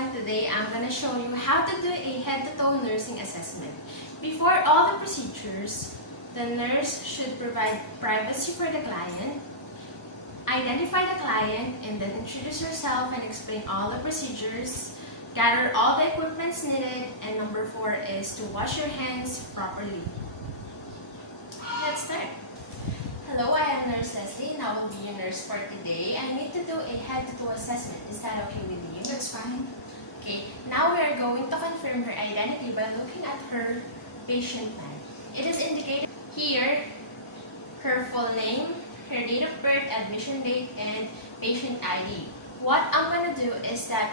everyone, today I'm going to show you how to do a head-to-toe nursing assessment. Before all the procedures, the nurse should provide privacy for the client, identify the client, and then introduce herself and explain all the procedures, gather all the equipments needed, and number 4 is to wash your hands properly. Let's start. Hello, I am Nurse Leslie and I will be your nurse for today. I need to do a head-to-toe assessment. Is that okay with you? That's fine. Okay, now we are going to confirm her identity by looking at her patient plan. It is indicated here her full name, her date of birth, admission date, and patient ID. What I'm going to do is that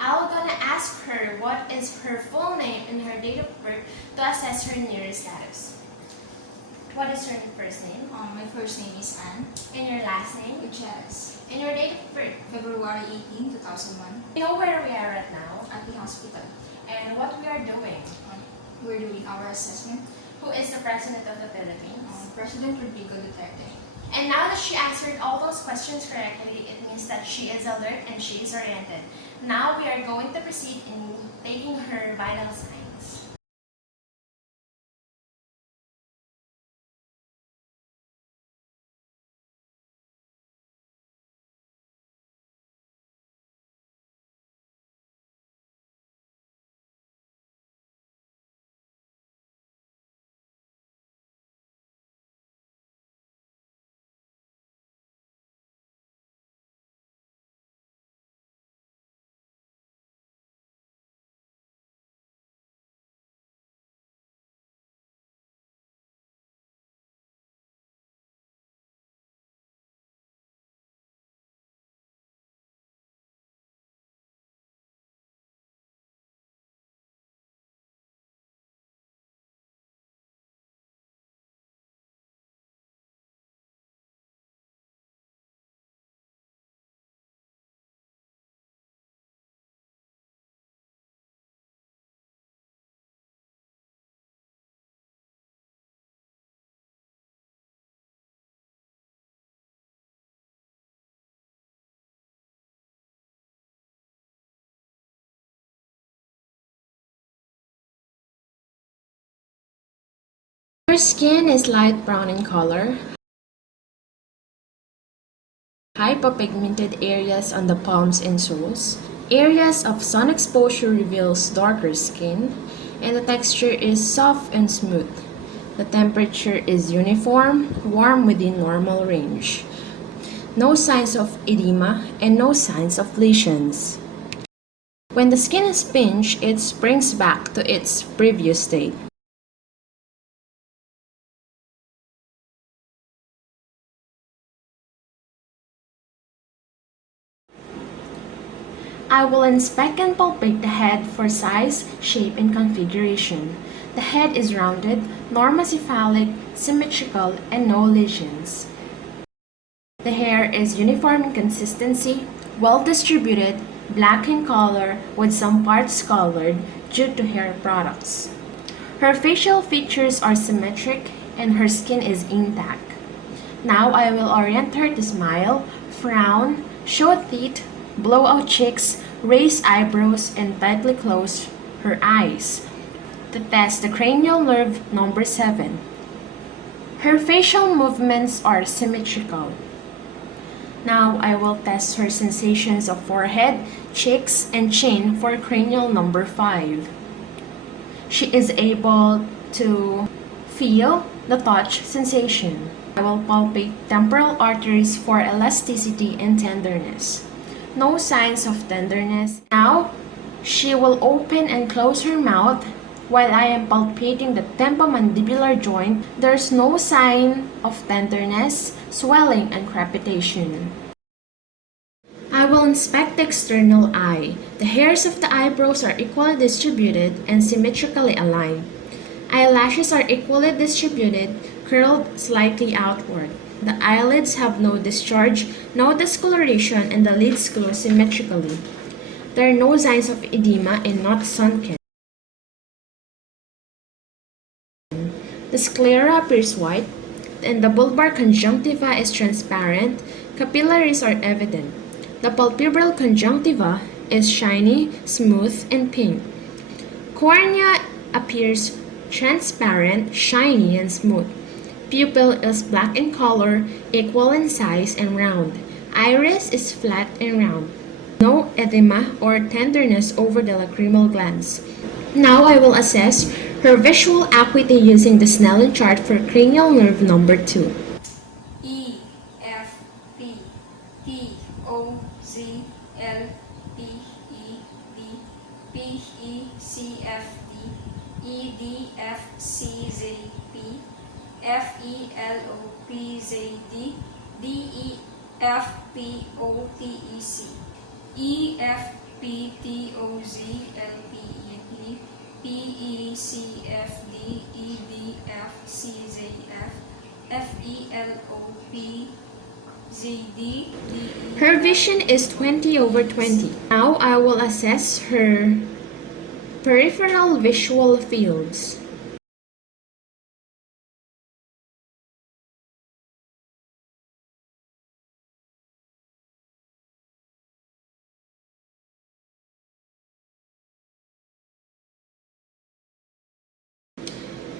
I'm going to ask her what is her full name and her date of birth to assess her nearest status. What is your first name? My first name is Anne. And your last name? Jazz. And your date of birth? February 18, 2001. You know where we are right now? At the hospital. And what we are doing? We're doing our assessment. Who is the President of the Philippines? President Rodrigo Duterte. And now that she answered all those questions correctly, it means that she is alert and she is oriented. Now we are going to proceed in taking her vital signs. Her skin is light brown in color. Hypopigmented areas on the palms and soles. Areas of sun exposure reveals darker skin, and the texture is soft and smooth. The temperature is uniform, warm within normal range. No signs of edema and no signs of lesions. When the skin is pinched, it springs back to its previous state. I will inspect and palpate the head for size, shape, and configuration. The head is rounded, normocephalic, symmetrical, and no lesions. The hair is uniform in consistency, well distributed, black in color with some parts colored due to hair products. Her facial features are symmetric and her skin is intact. Now I will orient her to smile, frown, show teeth, blow out cheeks, raise eyebrows, and tightly close her eyes to test the cranial nerve number 7. Her facial movements are symmetrical. Now I will test her sensations of forehead, cheeks, and chin for cranial number 5. She is able to feel the touch sensation. I will palpate temporal arteries for elasticity and tenderness. No signs of tenderness. Now, she will open and close her mouth while I am palpating the temporomandibular joint. There's no sign of tenderness, swelling, and crepitation. I will inspect the external eye. The hairs of the eyebrows are equally distributed and symmetrically aligned. Eyelashes are equally distributed, curled slightly outward. The eyelids have no discharge, no discoloration, and the lids close symmetrically. There are no signs of edema and not sunken. The sclera appears white, and the bulbar conjunctiva is transparent. Capillaries are evident. The palpebral conjunctiva is shiny, smooth, and pink. Cornea appears transparent, shiny, and smooth. Pupil is black in color, equal in size, and round. Iris is flat and round. No edema or tenderness over the lacrimal glands. Now I will assess her visual acuity using the Snellen chart for cranial nerve number 2. E, F, P, T, O, Z, L, P, E, D, P, E, C, F, D, E, D, F, C, Z, P, F, E, L, O, P, Z, D, D, E, F, P, O, T, E, C, E, F, P, T, O, Z, L, P, E, T, P, E, C, F, D, E, D, F, C, Z, F, F, E, L, O, P, Z, D, D, E. Her vision is 20/20. Now I will assess her peripheral visual fields.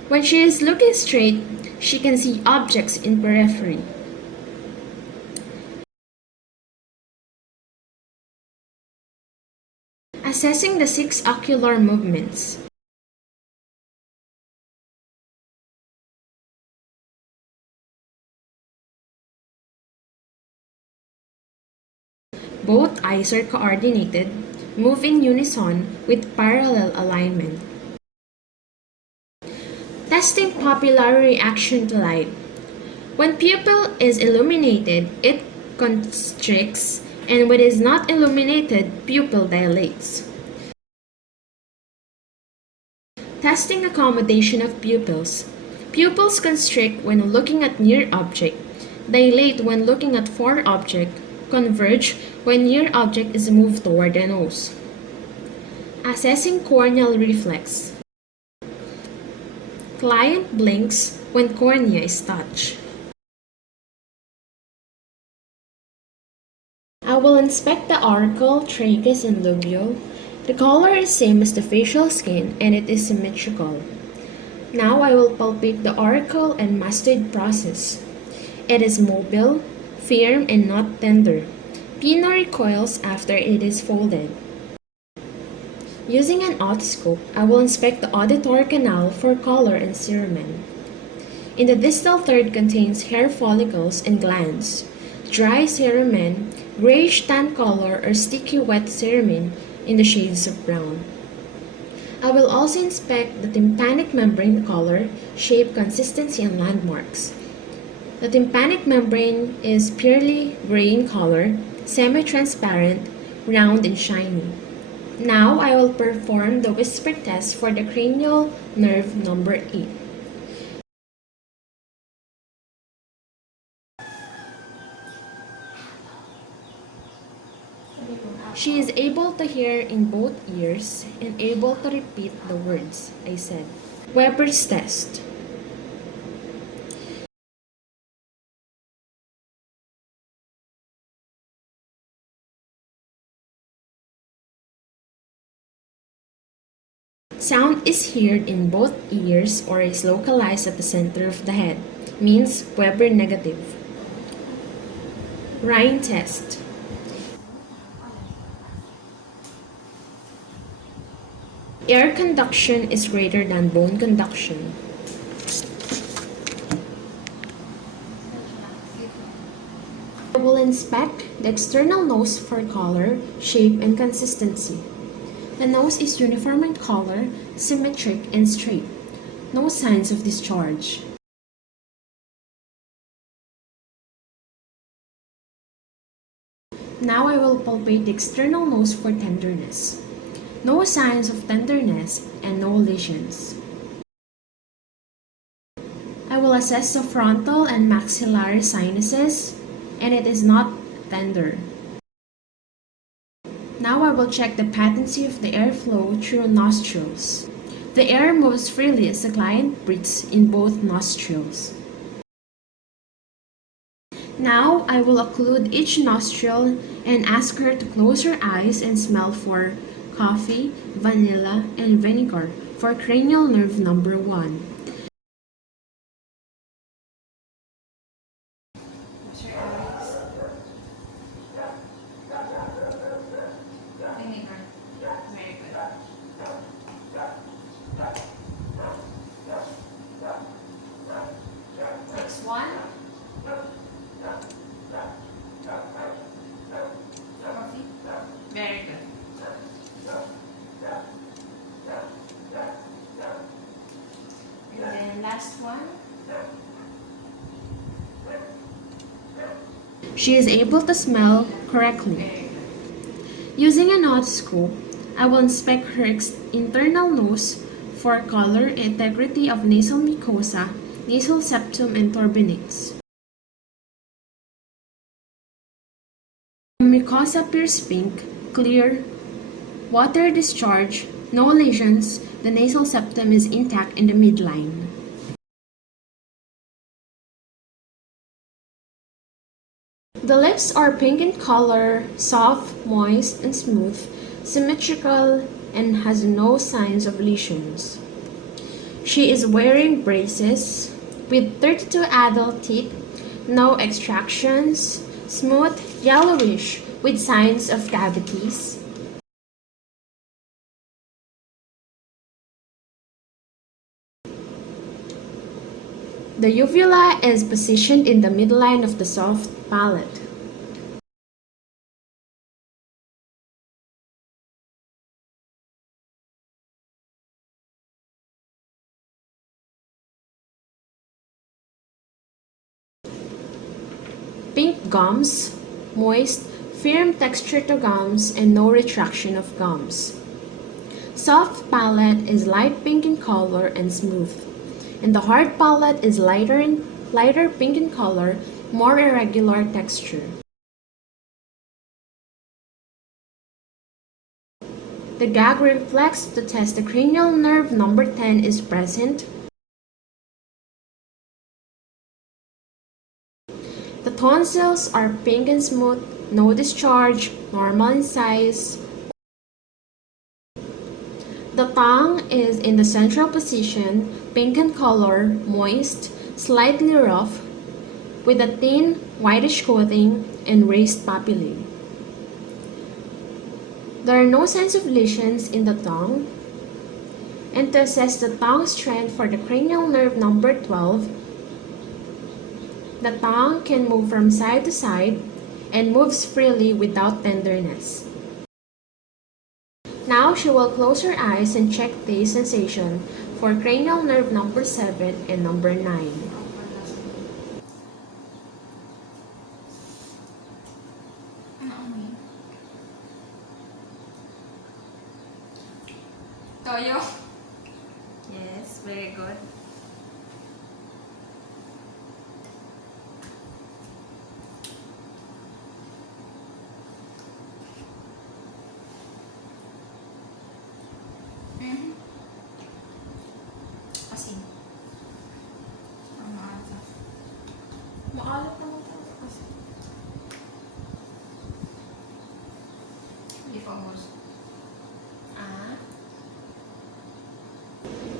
When she is looking straight, she can see objects in periphery. Assessing the 6 ocular movements. Both eyes are coordinated, move in unison with parallel alignment. Testing pupillary reaction to light. When pupil is illuminated, it constricts, and when it is not illuminated, pupil dilates. Testing accommodation of pupils. Pupils constrict when looking at near object, dilate when looking at far object, converge when near object is moved toward the nose. Assessing corneal reflex. Client blinks when cornea is touched. I will inspect the auricle, tragus, and lobule. The color is same as the facial skin and it is symmetrical. Now I will palpate the auricle and mastoid process. It is mobile, firm, and not tender. Pinna recoils after it is folded. Using an otoscope, I will inspect the auditory canal for color and cerumen. In the distal third contains hair follicles and glands, dry cerumen, grayish tan color or sticky wet cerumen in the shades of brown. I will also inspect the tympanic membrane color, shape, consistency, and landmarks. The tympanic membrane is purely gray in color, semi-transparent, round, and shiny. Now I will perform the whisper test for the cranial nerve number 8. She is able to hear in both ears and able to repeat the words I said. Weber's test. Sound is heard in both ears or is localized at the center of the head, means Weber negative. Rhine test. Air conduction is greater than bone conduction. I will inspect the external nose for color, shape, and consistency. The nose is uniform in color, symmetric, and straight. No signs of discharge. Now I will palpate the external nose for tenderness. No signs of tenderness and no lesions. I will assess the frontal and maxillary sinuses, and it is not tender. Now I will check the patency of the airflow through nostrils. The air moves freely as the client breathes in both nostrils. Now, I will occlude each nostril and ask her to close her eyes and smell for coffee, vanilla, and vinegar for cranial nerve number 1. Close your eyes. Vinegar. Very good. Next one. Coffee. Very good. And then last one. She is able to smell correctly. Very good. Using an otoscope, I will inspect her internal nose for color and integrity of nasal mucosa, nasal septum, and turbinates. The mucosa appears pink, clear, water discharge, no lesions, the nasal septum is intact in the midline. The lips are pink in color, soft, moist, and smooth, symmetrical, and has no signs of lesions. She is wearing braces with 32 adult teeth, no extractions, smooth, yellowish, with signs of cavities. The uvula is positioned in the midline of the soft palate. Pink gums, moist, firm texture to gums, and no retraction of gums. Soft palate is light pink in color and smooth, and the hard palate is lighter pink in color, more irregular texture. The gag reflex to test the cranial nerve number 10 is present. The tonsils are pink and smooth, no discharge, normal in size. The tongue is in the central position, pink in color, moist, slightly rough, with a thin, whitish coating and raised papillae. There are no signs of lesions in the tongue. And to assess the tongue strength for the cranial nerve number 12, the tongue can move from side to side and moves freely without tenderness. Now she will close her eyes and check taste sensation for cranial nerve number 7 and number 9. Toyo. Yes, very good. Asin. Maalat. Maalat naman ito kasi. Hindi focus.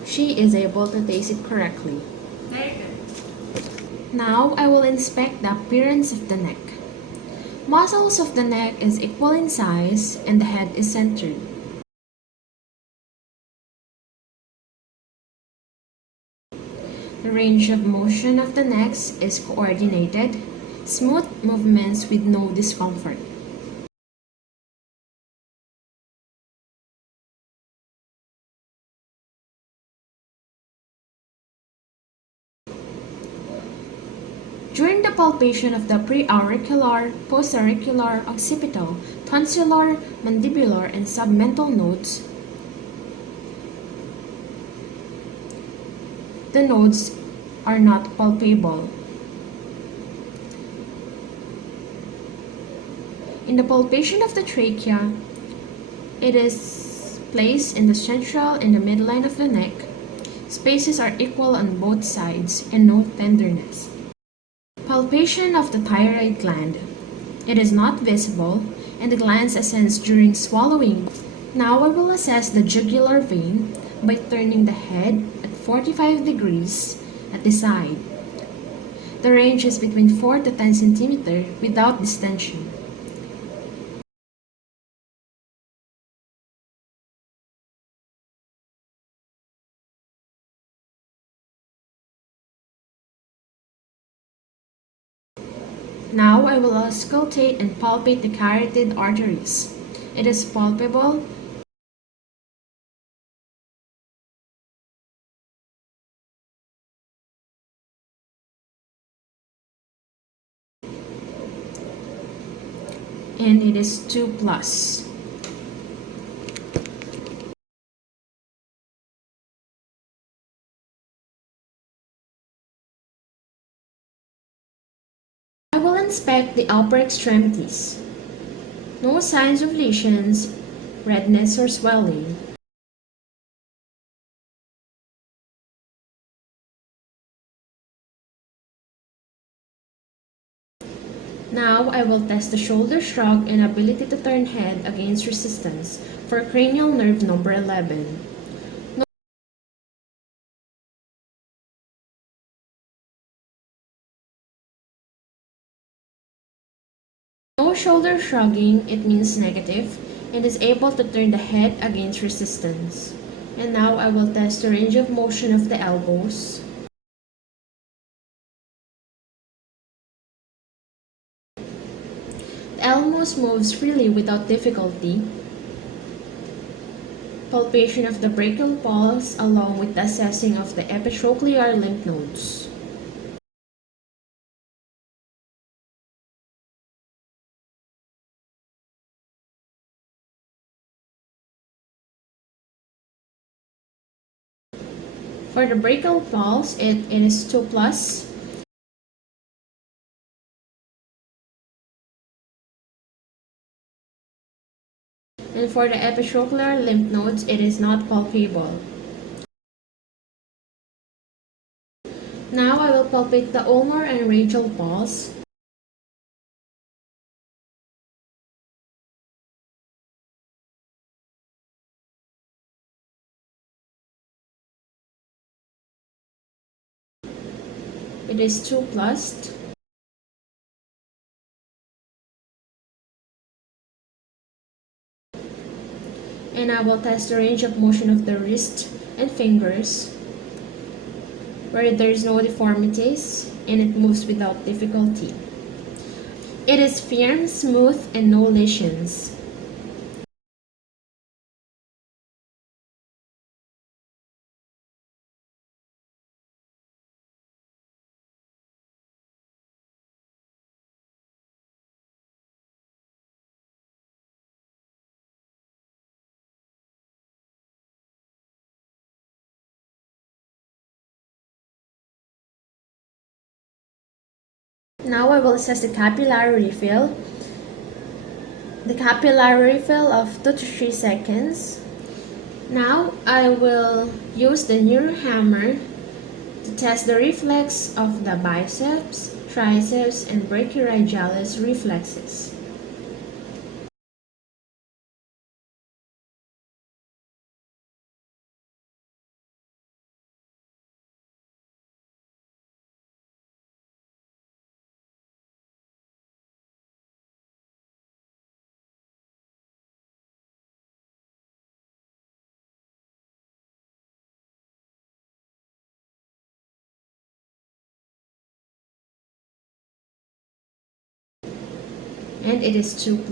She is able to taste it correctly. Very good. Now I will inspect the appearance of the neck. Muscles of the neck is equal in size and the head is centered. The range of motion of the neck is coordinated, smooth movements with no discomfort. During the palpation of the preauricular, postauricular, occipital, tonsillar, mandibular, and submental nodes, the nodes are not palpable. In the palpation of the trachea, it is placed in the central and the midline of the neck. Spaces are equal on both sides and no tenderness. Palpation of the thyroid gland. It is not visible, and the gland ascends during swallowing. Now I will assess the jugular vein by turning the head at 45 degrees at the side. The range is between 4 to 10 cm without distension. Now I will auscultate and palpate the carotid arteries. It is palpable and it is 2+. I will inspect the upper extremities. No signs of lesions, redness or swelling. Now I will test the shoulder shrug and ability to turn head against resistance for cranial nerve number 11. No shoulder shrugging, it means negative, and is able to turn the head against resistance. And now I will test the range of motion of the elbows. The elbows moves freely without difficulty. Palpation of the brachial pulse along with the assessing of the epitrochlear lymph nodes. For the brachial pulse, it is 2+. And for the epitrochlear lymph nodes, it is not palpable. Now I will palpate the ulnar and radial pulse. It is 2+. And I will test the range of motion of the wrist and fingers, where there is no deformities and it moves without difficulty. It is firm, smooth, and no lesions. Now I will assess the capillary refill. The capillary refill of 2 to 3 seconds. Now I will use the neurohammer to test the reflex of the biceps, triceps, and brachioradialis reflexes. And it is 2+.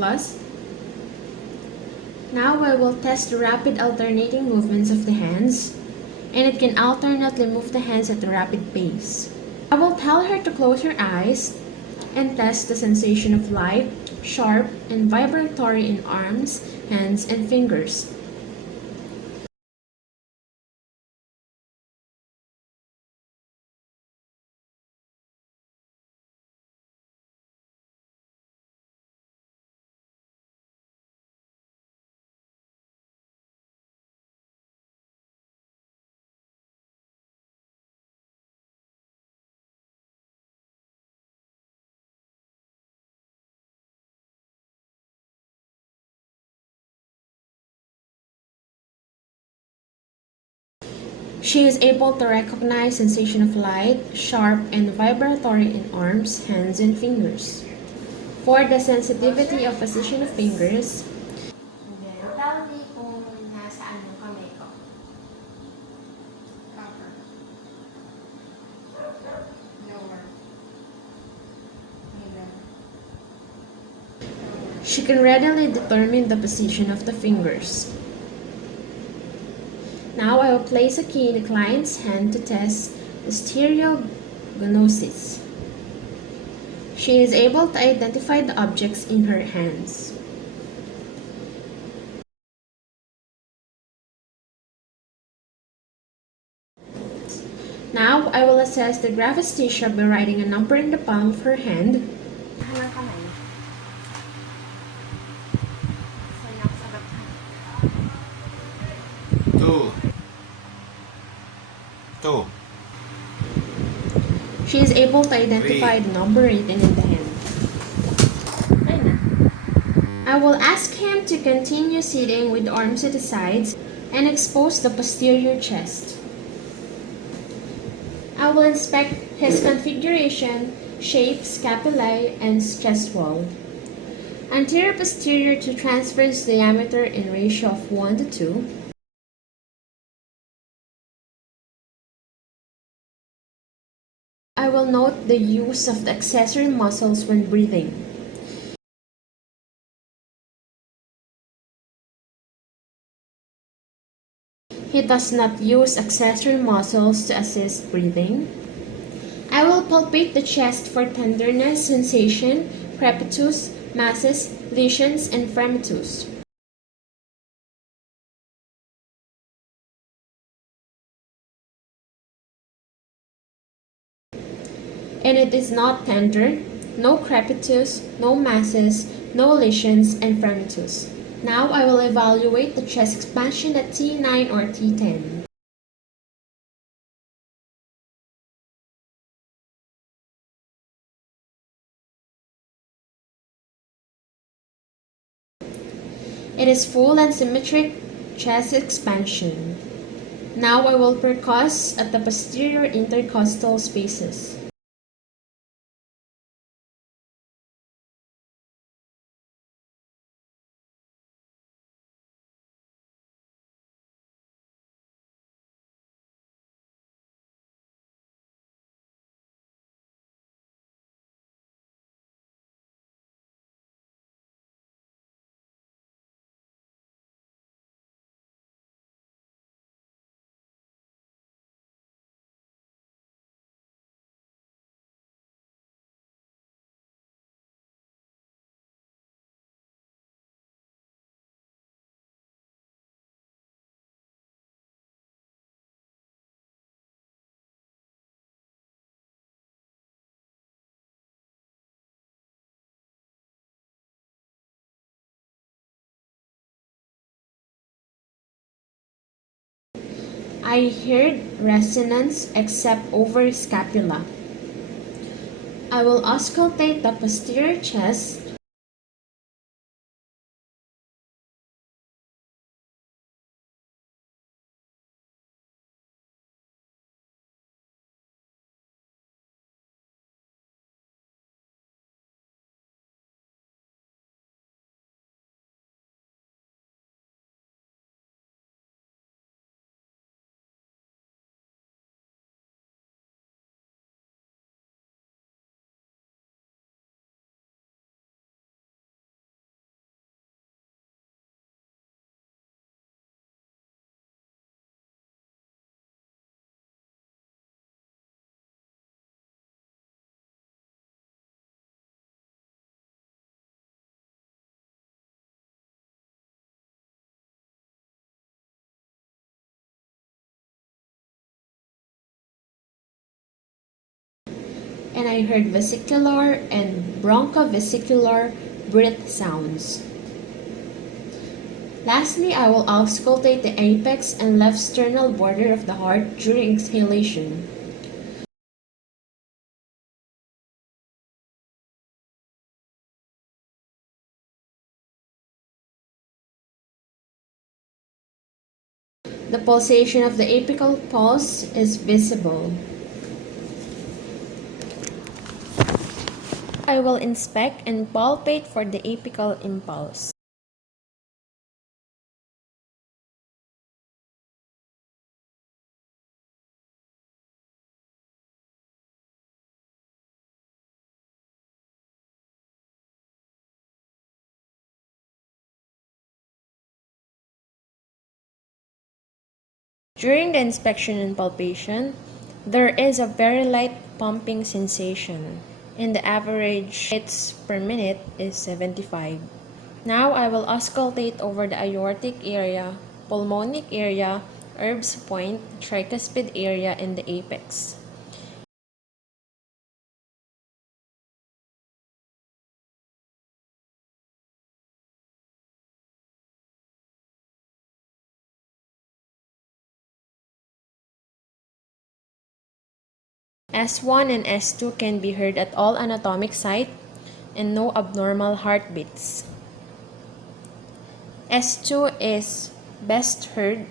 Now I will test the rapid alternating movements of the hands, and it can alternately move the hands at a rapid pace. I will tell her to close her eyes and test the sensation of light, sharp, and vibratory in arms, hands, and fingers. She is able to recognize sensation of light, sharp, and vibratory in arms, hands, and fingers. For the sensitivity of position of fingers, tell me kung nasaan yung kamay ko. Upper. Lower. Middle. Lower. She can readily determine the position of the fingers. Now I will place a key in the client's hand to test the stereognosis. She is able to identify the objects in her hands. Now I will assess the graphesthesia by writing a number in the palm of her hand. Two. She is able to identify the number written in the hand. I will ask him to continue sitting with arms to the sides and expose the posterior chest. I will inspect his configuration, shape, scapulae, and chest wall. Anterior posterior to transverse diameter in ratio of 1 to 2. I will note the use of the accessory muscles when breathing. He does not use accessory muscles to assist breathing. I will palpate the chest for tenderness, sensation, crepitus, masses, lesions, and fremitus. And it is not tender, no crepitus, no masses, no lesions, and fremitus. Now I will evaluate the chest expansion at T9 or T10. It is full and symmetric chest expansion. Now I will percuss at the posterior intercostal spaces. I heard resonance except over scapula. I will auscultate the posterior chest. And I heard vesicular and bronchovesicular breath sounds. Lastly, I will auscultate the apex and left sternal border of the heart during exhalation. The pulsation of the apical pulse is visible. I will inspect and palpate for the apical impulse. During the inspection and palpation, there is a very light pumping sensation, and the average beats per minute is 75. Now I will auscultate over the aortic area, pulmonic area, Erb's point, tricuspid area, and the apex. S1 and S2 can be heard at all anatomic site and no abnormal heartbeats. S2 is best heard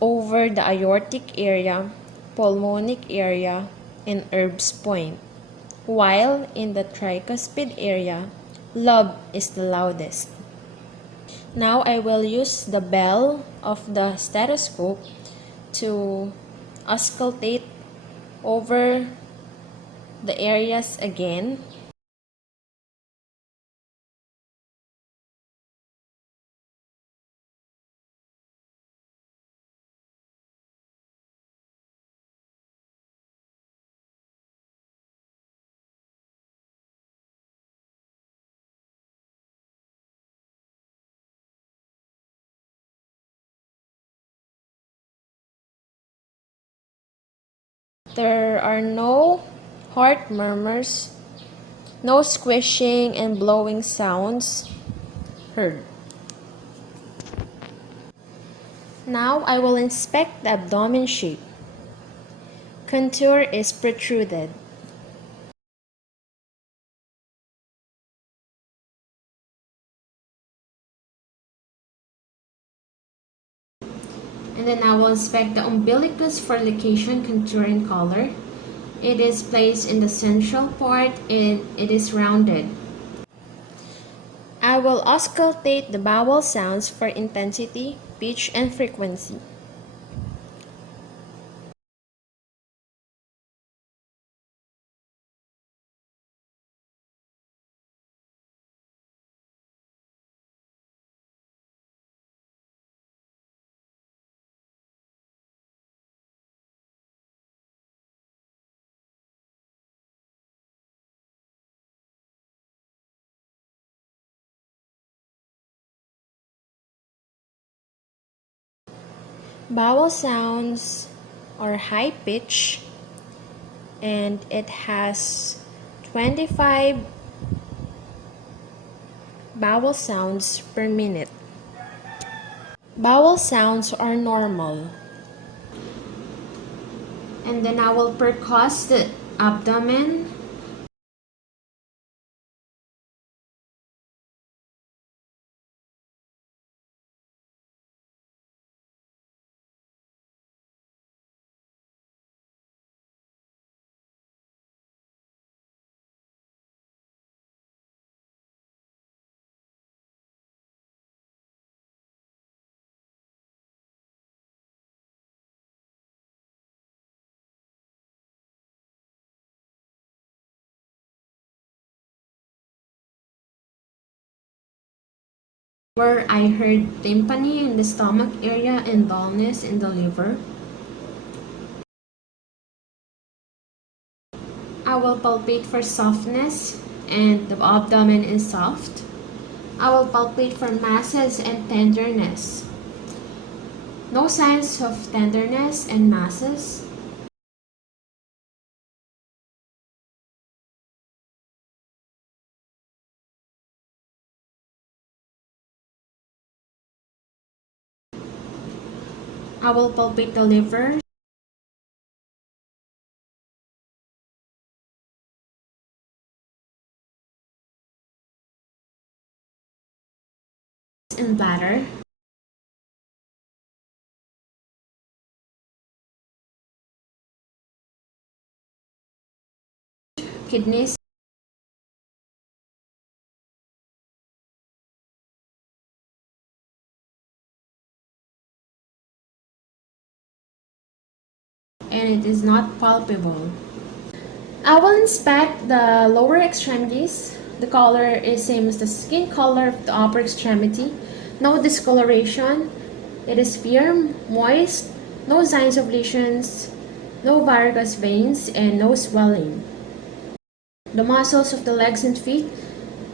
over the aortic area, pulmonic area, and Erb's point, while in the tricuspid area, lobe is the loudest. Now I will use the bell of the stethoscope to auscultate over the areas again. There are no heart murmurs, no squishing and blowing sounds heard. Now I will inspect the abdomen shape. Contour is protruded. And then I will inspect the umbilicus for location, contour, and color. It is placed in the central part and it is rounded. I will auscultate the bowel sounds for intensity, pitch, and frequency. Bowel sounds are high pitch and it has 25 bowel sounds per minute. Bowel sounds are normal. And then I will percuss the abdomen. Where I heard tympany in the stomach area and dullness in the liver. I will palpate for softness and the abdomen is soft. I will palpate for masses and tenderness. No signs of tenderness and masses. I will palpate the liver and bladder. kidneys, and it is not palpable. I will inspect the lower extremities. The color is same as the skin color of the upper extremity. No discoloration. It is firm, moist, no signs of lesions, no varicose veins, and no swelling. The muscles of the legs and feet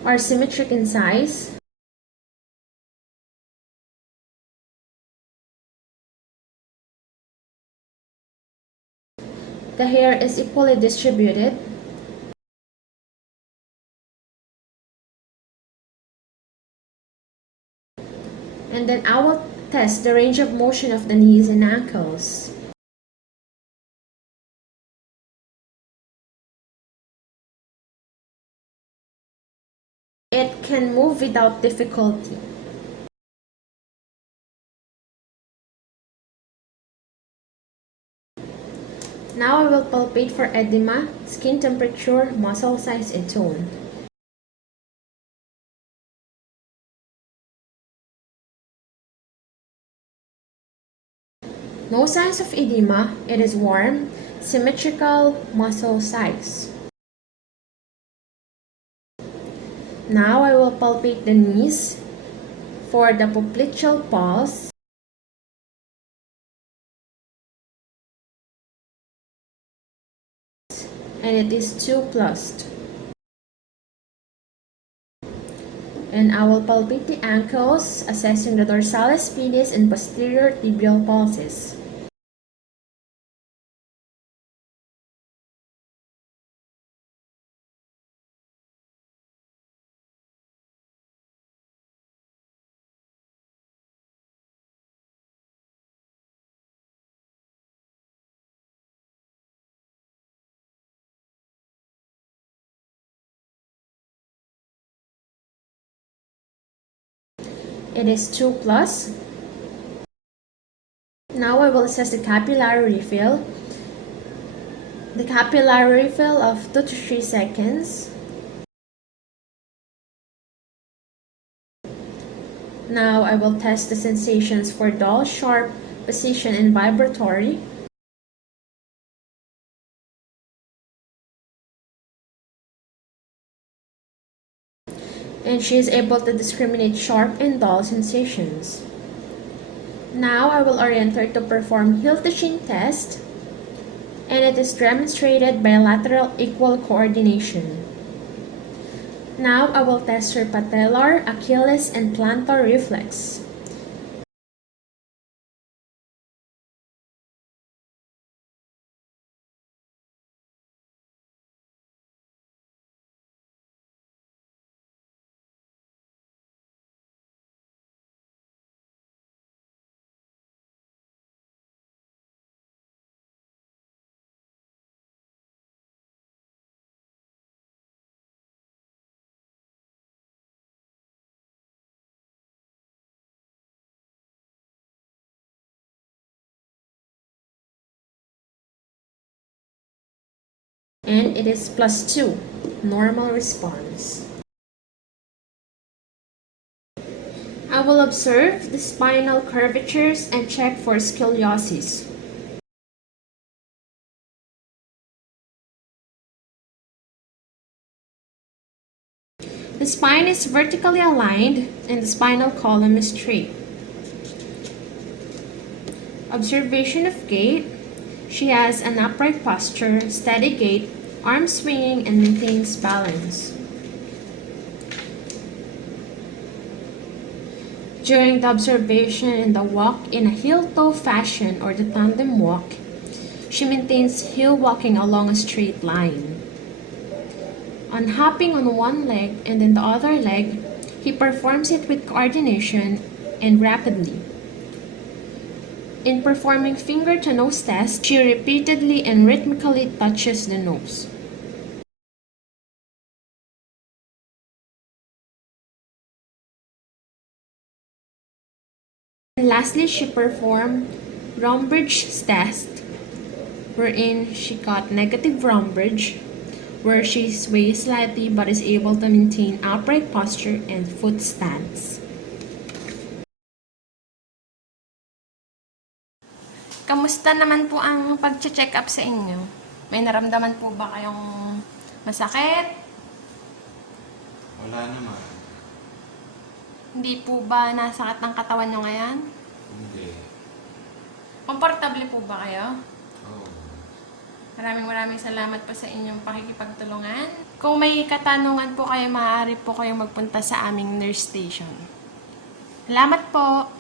are symmetric in size. The hair is equally distributed. And then I will test the range of motion of the knees and ankles. It can move without difficulty. Now I will palpate for edema, skin temperature, muscle size, and tone. No signs of edema. It is warm, symmetrical muscle size. Now I will palpate the knees for the popliteal pulse. And it is 2+. And I will palpate the ankles, assessing the dorsalis pedis and posterior tibial pulses. It is 2+. Now I will assess the capillary refill. The capillary refill of 2 to 3 seconds. Now I will test the sensations for dull, sharp, position, and vibratory. And she is able to discriminate sharp and dull sensations. Now I will orient her to perform heel to shin test, and it is demonstrated by lateral equal coordination. Now I will test her patellar, Achilles, and plantar reflex. And it is +2, normal response. I will observe the spinal curvatures and check for scoliosis. The spine is vertically aligned and the spinal column is straight. Observation of gait. She has an upright posture, steady gait, arm swinging, and maintains balance. During the observation in the walk in a heel-toe fashion or the tandem walk, she maintains heel walking along a straight line. On hopping on one leg and then the other leg, he performs it with coordination and rapidly. In performing finger-to-nose test, she repeatedly and rhythmically touches the nose. And lastly, she performed Romberg's test, wherein she got negative Romberg, where she sways slightly but is able to maintain upright posture and foot stance. Kamusta naman po ang pag-check up sa inyo? May naramdaman po ba kayong masakit? Wala naman. Hindi po ba nasakit ng katawan nyo ngayon? Hindi. Komportable po ba kayo? Oo. Maraming salamat po sa inyong pakikipagtulungan. Kung may katanungan po kayo, maaari po kayong magpunta sa aming nurse station. Salamat po!